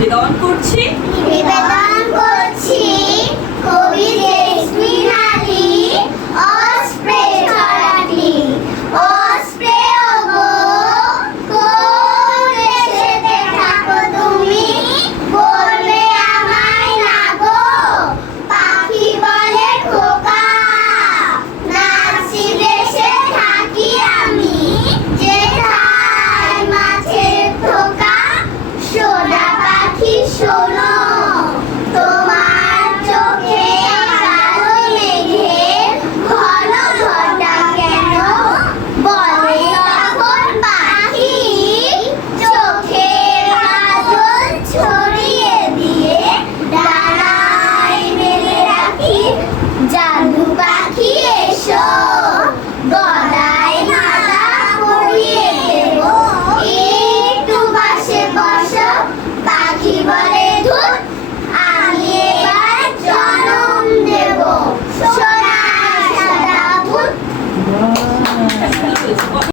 নিবেদন করছি। নিবেদন বলে ধুর আমি এবার জন্ম দেব সোনা সাদা ভূত